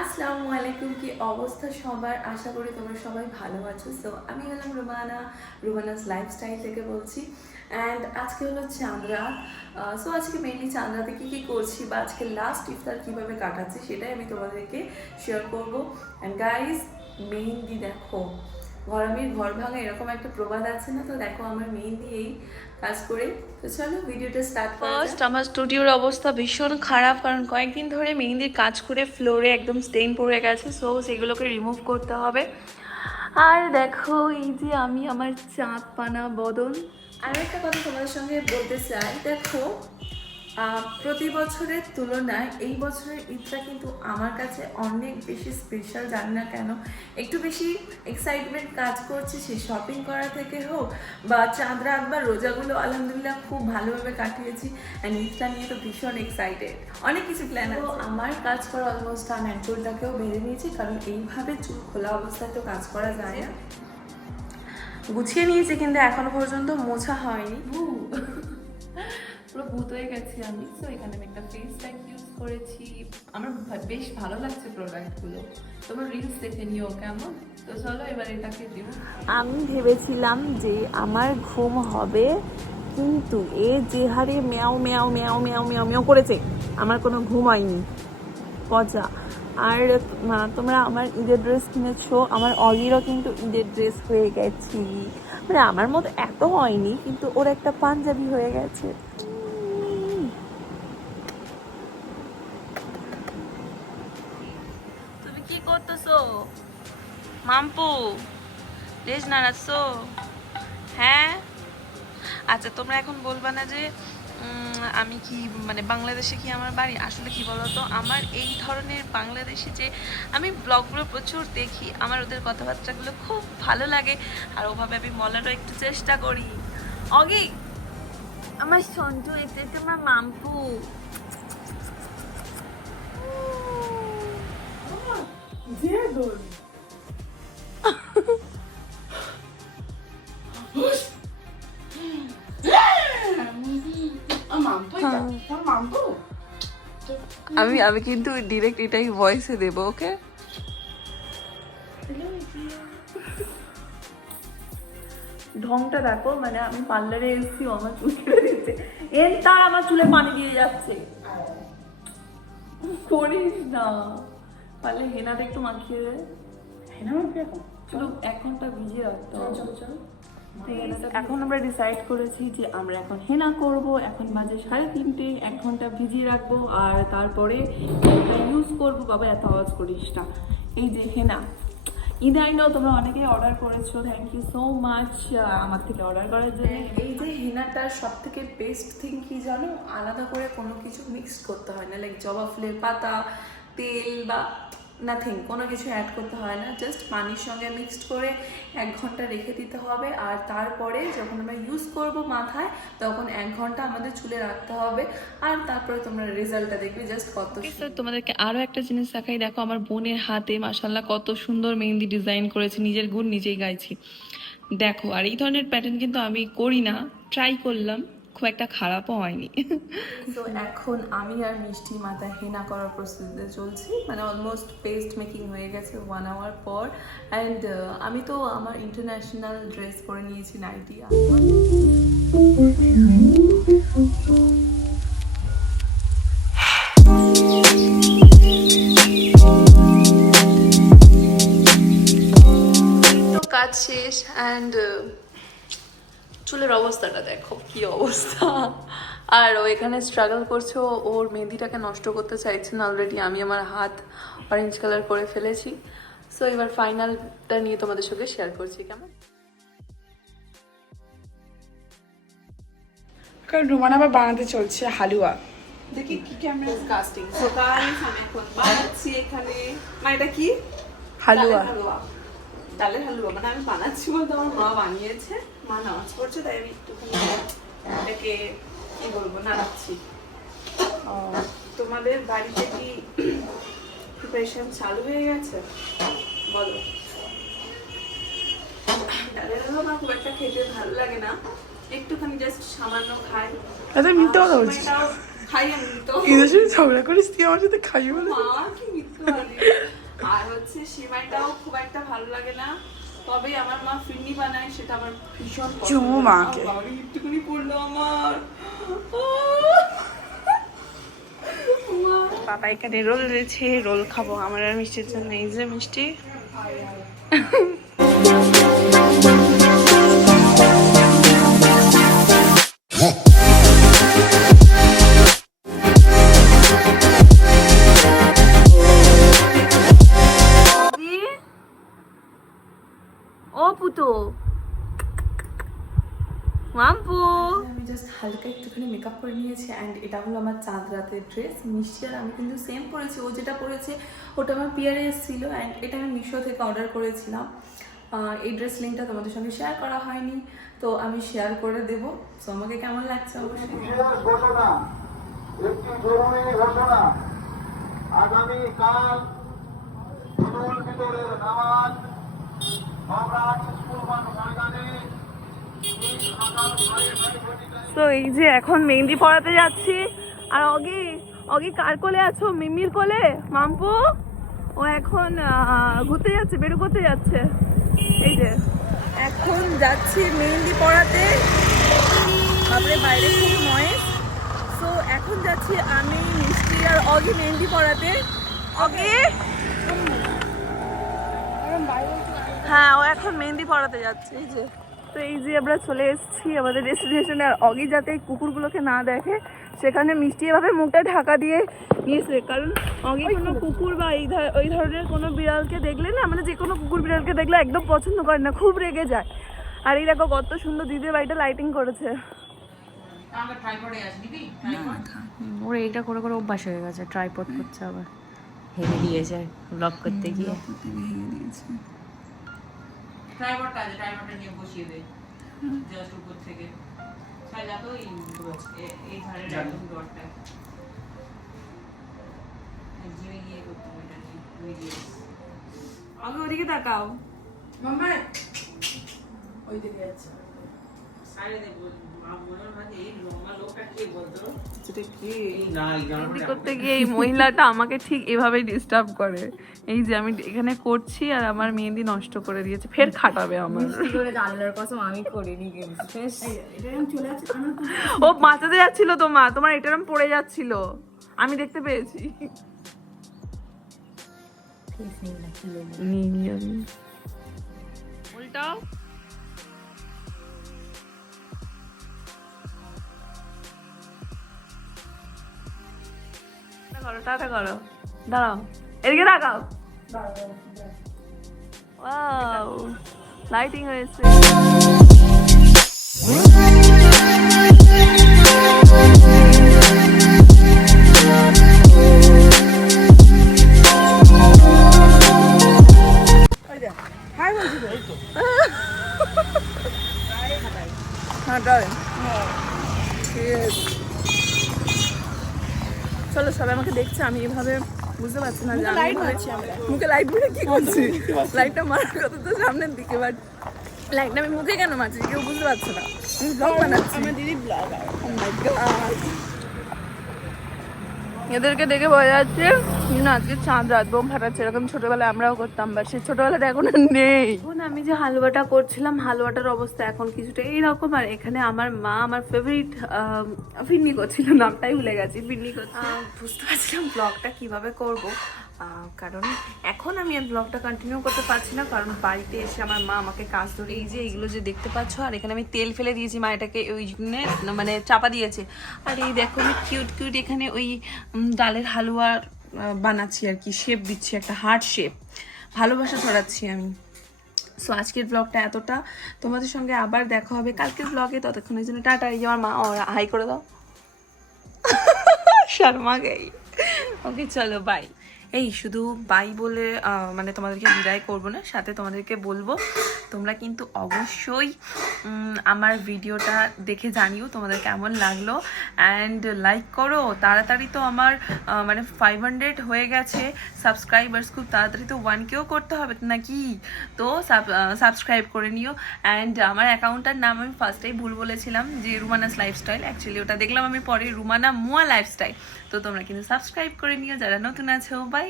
আসসালামু আলাইকুম, কি অবস্থা সবার? আশা করি তোমরা সবাই ভালো আছো। সো আমি হলাম রুমানাস লাইফস্টাইল থেকে বলছি। অ্যান্ড আজকে হলো চাঁদ রাত। সো আজকে মেনলি চাঁদ রাতে কী করছি বা আজকে লাস্ট ইফতার কীভাবে কাটাচ্ছি সেটাই আমি তোমাদেরকে শেয়ার করবো। অ্যান্ড গাইজ, মেহেন্দি দেখো, গরমের ঘর ভাঙা এরকম একটা প্রবাদ আছে না? তো দেখো আমার মেহেন্দি এই কাজ করে। তো চলো ভিডিওটা স্টার্ট করা যাক। ফার্স্ট আমার স্টুডিওর অবস্থা ভীষণ খারাপ, কারণ কয়েকদিন ধরে মেহেন্দির কাজ করে ফ্লোরে একদম স্টেইন পড়ে গেছে। সো সেগুলোকে রিমুভ করতে হবে। আর দেখো এই যে আমি আমার চাঁদ পানা বদন। আর একটা কথা তোমাদের সঙ্গে বলতে চাই, দেখো প্রতি বছরের তুলনায় এই বছরের ঈদটা কিন্তু আমার কাছে অনেক বেশি স্পেশাল। জানি না কেন, একটু বেশি এক্সাইটমেন্ট কাজ করছে, সেই শপিং করা থেকে হোক বা চাঁদ রাত বা রোজাগুলো আলহামদুলিল্লাহ খুব ভালোভাবে কাটিয়েছি। অ্যান্ড ঈদটা নিয়ে তো ভীষণ এক্সাইটেড, অনেক কিছু প্ল্যান আছে। আমার কাজ করা অলমোস্ট আমি চুলটাকেও বেঁধে নিয়েছি, কারণ এইভাবে চুল খোলা অবস্থায় তো কাজ করা যায় না। গুছিয়ে নিয়েছি কিন্তু এখনো পর্যন্ত মোছা হয়নি। পুরো ভূত হয়ে গেছি আমি। সো এখানে আমি একটা ফেস প্যাক ইউজ করেছি। আমার বেশ ভালো লাগছে প্রোডাক্টগুলো। তোমার রিলস দেখে নিও কেমন। তো চলো এবার এটাকে দিব। আমি ভেবেছিলাম যে আমার ঘুম হবে, কিন্তু এ যে হারে ম্যাও ম্যাও ম্যাও ম্যাও ম্যাও ম্যাও করেছে, আমার কোনো ঘুম হয়নি। পচা। আর তোমরা আমার ঈদের ড্রেস কিনেছো, আমার অগিরও কিন্তু ঈদের ড্রেস হয়ে গেছি। মানে আমার মতো এত হয়নি, কিন্তু ওর একটা পাঞ্জাবি হয়ে গেছে। তুমি কি করতেছো মাম্পু? লেজ নাড়াচ্ছো? হ্যাঁ, আচ্ছা তোমরা এখন বলবা না যে আমি কি মানে বাংলাদেশে কি আমার বাড়ি? আসলে কি বলতো, আমার এই ধরনের বাংলাদেশি যে আমি ব্লগগুলো প্রচুর দেখি, আমার ওদের কথাবার্তাগুলো খুব ভালো লাগে। আর ওভাবে আমি বলারও একটু চেষ্টা করি। অগি, আমার সঞ্জু, এটা তোমার মাম্পু। আমি আমি কিন্তু ডিরেক্ট এটাই ভয়েসে দেবো, ওকে? ঢংটা দেখো, মানে আমি পার্লারে এসেছি, আমার চুল কেটে দিচ্ছে, এর তার আমার চুলে পানি দিয়ে যাচ্ছে। করিস না, পারলে হেনাটা একটু মাখিয়ে দে। হেনা মাখিয়ে এখন চলো 1 ঘন্টা ভিজিয়ে রাখতে হবে। চলো চলো। এখন আমরা ডিসাইড করেছি যে আমরা এখন হেনা করব। এখন বাজে 3:30, 1 ঘন্টা ভিজিয়ে রাখবো আর তারপরে ইউজ করবো। বাবা এত আওয়াজ করিস না। এই যে হেনা, ঈদে আই নো তোমরা অনেকেই অর্ডার করেছো, থ্যাংক ইউ সো মাচ আমার থেকে অর্ডার করার জন্য। এই যে হেনাটার সব থেকে বেস্ট থিং কি জানো, আলাদা করে কোনো কিছু মিক্স করতে হয় না, লাইক জবা ফুলের পাতা, তেল বা নাথিং, কোনো কিছু অ্যাড করতে হয় না। জাস্ট পানির সঙ্গে মিক্সড করে 1 ঘন্টা রেখে দিতে হবে। আর তারপরে যখন আমরা ইউজ করব মাথায়, তখন 1 ঘন্টা আমাদের চুলে রাখতে হবে। আর তারপরে তোমরা রেজাল্টটা দেখবে জাস্ট কত। তোমাদেরকে আরও একটা জিনিস দেখাই, দেখো আমার বোনের হাতে মাশাল্লাহ কত সুন্দর মেহেন্দি ডিজাইন করেছে, নিজের গুণ নিজেই গাইছি দেখো। আর এই ধরনের প্যাটার্ন কিন্তু আমি করি না, ট্রাই করলাম, খুব একটা খারাপও হয়নি। তো এখন আমি আর মিষ্টি মাথায় হেনা করার প্রস্তুতিতে চলছি, মানে অলমোস্ট পেস্ট মেকিং হয়ে গেছে 1 আওয়ার পর। অ্যান্ড আমি তো আমার ইন্টারন্যাশনাল ড্রেস পরে নিয়েছি, নাইটি। তো কাজ শেষ অ্যান্ড চুলের অবস্থাটা দেখো কি অবস্থা। আর ও এখানে স্ট্রাগল করছে, ওর মেহেন্দিটাকে নষ্ট করতে চাইছে না। অলরেডি আমি আমার হাত অরেঞ্জ কালার করে ফেলেছি। সো এবার ফাইনালটা নিয়ে তোমাদের সঙ্গে শেয়ার করছি, কেমন? কারণ রুমান আবার বানাতে চলছে হালুয়া। দেখি কি ক্যামেরা কাস্টিং। সো গাইস, আমি এখন বানাচ্ছি এখানে, এটা কি হালুয়া। ডালের হালুয়া। মানে আমি বানাচ্ছি বলতে আমার মা বানিয়েছে, মা নামাজ পড়ছে, তাই আমি একটুখানি এটাকে কি বলবো নাড়াচ্ছি। তোমাদের বাড়িতে কি প্রিপারেশন চালু হয়ে গেছে বলো? ডালের হালুয়া আমার খুব একটা খেতে ভালো লাগে না, একটুখানি জাস্ট সামান্য খাই। আচ্ছা মিথ্যে কথা বলছিস? খাই আমি তো। ঈদের সময় ঝগড়া করিস তুই আমার সাথে, খাই বলে? মা কি মিথ্যে বলে? সেমাইটাও খুব একটা ভালো লাগে না, তবে আমার মা ফিরনি বানায়, সেটা আমার ভীষণ পছন্দ। চুমু মাকে। বাবা একটুখানি পড়লো আমার। বাবা এখানে রোল রয়েছে, রোল খাবো আমার আর মিষ্টির জন্য। এই যে মিষ্টি, ও পুতো মাম্পু। আমি জাস্ট হালকা একটুখানি মেকআপ করে নিয়েছি অ্যান্ড এটা হলো আমার চাঁদ রাতের ড্রেস। মিষ্টি আর আমি কিন্তু সেম পরেছি, ও যেটা পরেছে ওটা আমার পিয়ারে এসেছিলো অ্যান্ড এটা আমি মিশো থেকে অর্ডার করেছিলাম। এই ড্রেস লিঙ্কটা তোমাদের সঙ্গে শেয়ার করা হয়নি, তো আমি শেয়ার করে দেবো। তো আমাকে কেমন লাগছে অবশ্যই। বিশেষ ঘোষণা, একটি জরুরি ঘোষণা। আগামীকাল ঈদুল ফিতরের নামাজ সম্রাট স্কুল মাঠ ময়দানে সকাল 9:30 তো এই যে এখন মেহেন্দি পড়াতে যাচ্ছি। আর অগি, অগি কার কোলে আছো? মিমির কোলে। মাম্পু ও এখন ঘুরতে যাচ্ছে, বেরু করতে যাচ্ছে। এই যে এখন যাচ্ছি মেহেন্দি পড়াতে। তারপরে বাইরে খুব নয়েজ, তো এখন যাচ্ছি আমি, মিষ্টি আর অগি মেহেন্দি পড়াতে। অগি, হ্যাঁ ও এখন মেহেন্দি পড়াতে যাচ্ছে। এই যে, তো এই যে আমরা চলে এসেছি আমাদের ডেস্টিনেশনে। আর অগি যাতে এই কুকুরগুলোকে না দেখে সেখানে মিষ্টি এভাবে মুখটা ঢাকা দিয়ে নিয়েছে, কারণ অগি কোনো কুকুর বা ওই ধরনের কোনো বিড়ালকে দেখলে না, মানে যে কোনো কুকুর বিড়ালকে দেখলে একদম পছন্দ করে না, খুব রেগে যায়। আর এই দেখো কত সুন্দর দিদির বাড়িটা লাইটিং করেছে। ওর এইটা করে করে অভ্যাস হয়ে গেছে, ট্রাইপড করছে আবার, হেভি দিয়েছে ব্লগ করতে গিয়ে। ট্রাইপডটা আছে, ট্রাইপডটা নিয়ে বসিয়ে দে জাস্ট উপর থেকে সাজা তো এই ধারে একদম ডটটা জিমে গিয়ে করতে হবে, এটা নিয়ে ভিডিও। অগি ওদিকে তাকাও। সাইডে দে বল, মা মনের মাঝে এই লম্বা লোকটা কে বলতো? যেটা কি না এই মেহেন্দি করতে গিয়ে এই মহিলাটা আমাকে ঠিক এভাবেই ডিস্টার্ব করে। এই যে আমি এখানে করছি আর আমার মেহেন্দি নষ্ট করে দিয়েছে, ফের খাটাবে আমার। আল্লাহর কসম আমি করিনি কিন্তু ও বাঁচাতে যাচ্ছিল তোমার এটারম পড়ে যাচ্ছিল, আমি দেখতে পেয়েছি। উল্টাও। করো, টাটা করো, দাঁড়াও, এদিকে তাকাও। ওয়াও, লাইটিং হয়েছে। চলো, সবাই আমাকে দেখছে, আমি এভাবে বুঝতে পারছি না যে আমি মুখে লাইট মেরে কি করছি। লাইটটা মারার কথা তো সামনের দিকে, বাট লাইটটা আমি মুখে কেন মারছি কেউ বুঝতে পারছে না। আমি ব্লগ বানাচ্ছি, আমার দিদি ব্লগ। এদেরকে দেখে বোঝা যাচ্ছে না আজকে চাঁদ রাত বোম ফাটাচ্ছে, এরকম ছোটবেলায় আমরাও করতাম, বাট সেই ছোটবেলাটা এখন আর নেই। এখন আমি যে হালুয়াটা করছিলাম, হালুয়াটার অবস্থা এখন কিছুটা এইরকম। আর এখানে আমার মা আমার ফেভারিট ফিরনি করছিল, নামটাই ভুলে গেছি, ফিরনি করছে। বুঝতে পারছিলাম ব্লগটা কিভাবে করব, কারণ এখন আমি আর ব্লগটা কন্টিনিউ করতে পারছি না, কারণ বাড়িতে এসে আমার মা আমাকে কাজ ধরে। এই যে এইগুলো যে দেখতে পাচ্ছ, আর এখানে আমি তেল ফেলে দিয়েছি, মা এটাকে ওই মানে চাপা দিয়েছে। আর এই দেখো আমি কিউট কিউট এখানে ওই ডালের হালুয়া বানাচ্ছি আর কি, শেপ দিচ্ছি, একটা হার্ট শেপ, ভালোবাসা ছড়াচ্ছি আমি। সো আজকের ব্লগটা এতটা, তোমাদের সঙ্গে আবার দেখা হবে কালকের ব্লগে। ততক্ষণের জন্য টাটা। এই যে আমার মা হাই করে দাও, শর্মা গাই। ওকে চলো বাই। এই শুধু বাই বলে মানে তোমাদেরকে বিদায় করবো না, সাথে তোমাদেরকে বলবো তোমরা কিন্তু অবশ্যই আমার ভিডিওটা দেখে জানিও তোমাদের কেমন লাগলো, অ্যান্ড লাইক করো তাড়াতাড়ি। তো আমার মানে 500 হয়ে গেছে সাবস্ক্রাইবার্স, খুব তাড়াতাড়ি তো 1K করতে হবে নাকি, তো সাবস্ক্রাইব করে নিও। অ্যান্ড আমার অ্যাকাউন্টটার নাম আমি ফার্স্টেই ভুল বলেছিলাম, যে রুমানাস লাইফস্টাইল, অ্যাকচুয়ালি ওটা দেখলাম আমি পরে রুমানা মুয়া লাইফস্টাইল। তো তোমরা কিন্তু সাবস্ক্রাইব করে নিও যারা নতুন আছো। বাই।